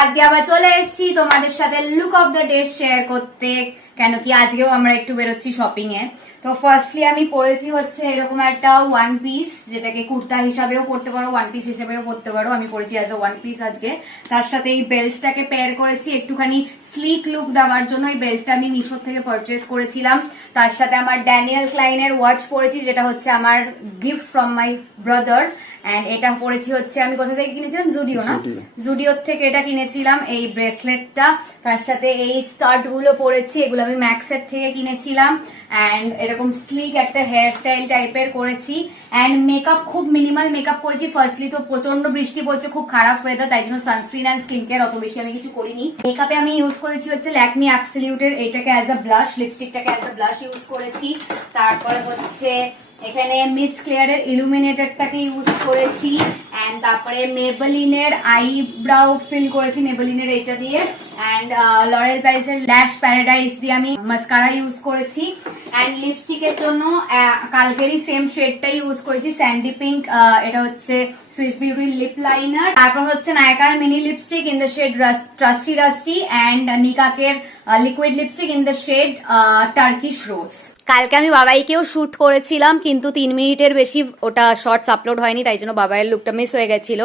আজকে আবার চলে এসেছি তোমাদের সাথে look of the day share করতে, কেন কি আজকেও আমরা একটু বেরোচ্ছি শপিং এ। তো ফার্স্টলি আমি পরেছি হচ্ছে এরকম একটা ওয়ান পিস, যেটাকে কুর্তা হিসাবেও পরতে পারো, ওয়ান পিস হিসাবেও পরতে পারো। আমি পরেছি অ্যাজ এ ওয়ান পিস আজকে। তার সাথে এই বেল্টটাকে পেয়ার করেছি একটুখানি স্লিক লুক দেওয়ার জন্য। এই বেল্টটা আমি মিশো থেকে পারচেস করেছিলাম। তার সাথে আমার ড্যানিয়েল ক্লাইনের ওয়াচ পরেছি, যেটা হচ্ছে আমার gift from my brother. And এটা পরেছি হচ্ছে আমি কোথা থেকে কিনেছিলাম, জুডিও না, জুডিওর থেকে এটা কিনেছিলাম এই ব্রেসলেটটা। তার সাথে এই স্টাড গুলো পরেছি, এগুলো আমি ম্যাক্সের থেকে কিনেছিলাম। এন্ড এরকম স্লিক একটা হেয়ার স্টাইল টাইপের করেছি। এন্ড মেকআপ খুব মিনিমাল মেকআপ করেছি। ফার্স্টলি তো প্রচন্ড বৃষ্টি পড়ছে, খুব খারাপ ওয়েদার, তাই জন্য সানস্ক্রিন এন্ড স্কিন কেয়ার অত বেশি আমি কিছু করিনি। মেকআপে আমি ইউজ করেছি হচ্ছে ল্যাকমি অ্যাবসলিউটের এইটাকে অ্যাজ আ ব্লাশ, লিপস্টিকটাকে অ্যাজ আ ব্লাশ ইউজ করেছি। তারপরে হচ্ছে এখানে মিস ক্লিয়ারের ইলুমিনেটরটাকে ইউজ করেছি। এন্ড তারপরে মেবেলিনের আইব্রাউ ফিল করেছি মেবেলিনের এইটা দিয়ে। এন্ড লরেল প্যারিসের ল্যাশ প্যারাডাইস দিয়ে আমি মাস্কারা ইউজ করেছি। এন্ড লিপস্টিকের জন্য কালকেরই সেম শেডটাই ইউজ করেছি, স্যান্ডি পিঙ্ক। এটা হচ্ছে সুইস বিউটি লিপ লাইনার। তারপর হচ্ছে নায়কার mini lipstick in the shade trusty rusty. And নিকাকের liquid lipstick in the shade Turkish rose. কালকে আমি বাবাইকেও শুট করেছিলাম, কিন্তু 3 মিনিটের বেশি ওটা শর্টস আপলোড হয়নি, তাই জন্য বাবাইয়ের লুকটা মিস হয়ে গেছিল।